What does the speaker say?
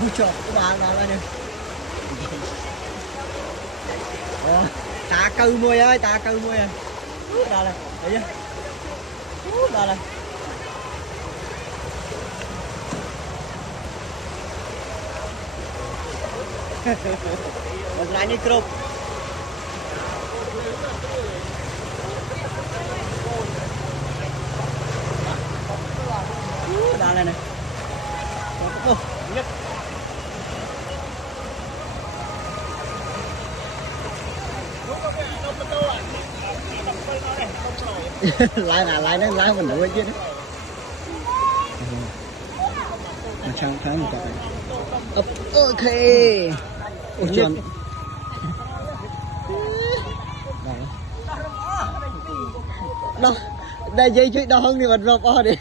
Ui trời, bà lên đi. Ta cư môi ơi, ta cư môi ơi. Đó là, thấy chưa? Đó là. Một lại đi cướp. Đó là này. Lại nó lái mình nữa chứ. Sang tháng một cái. Ok. Ôi trời. Đó. Đây dây chuyện đó hơn thì mình rộp đi.